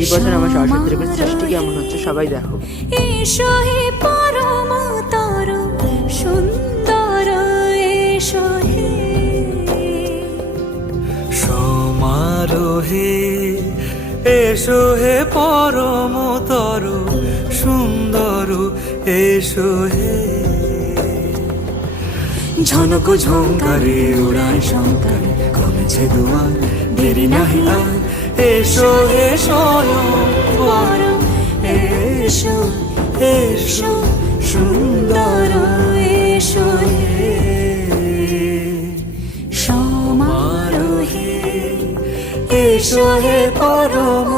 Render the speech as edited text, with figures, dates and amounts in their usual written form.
এই বছর আমার সরস্বতী দেবীর সৃষ্টি কেমন হচ্ছে সবাই দেখো। এসো হে পরমতর সুন্দর, এসো হে সমারোহে, এসো হে পরমতর সুন্দর, এসো হে। ঝনক ঝঙ্কারে উড়ায় শঙ্কারে, কমেছে দুয়ার, দেরি নাহি আর। এসো হে স্বয়ং বর, এসো এসো সুন্দর, এসো হে সমারোহে, এসো হে পরম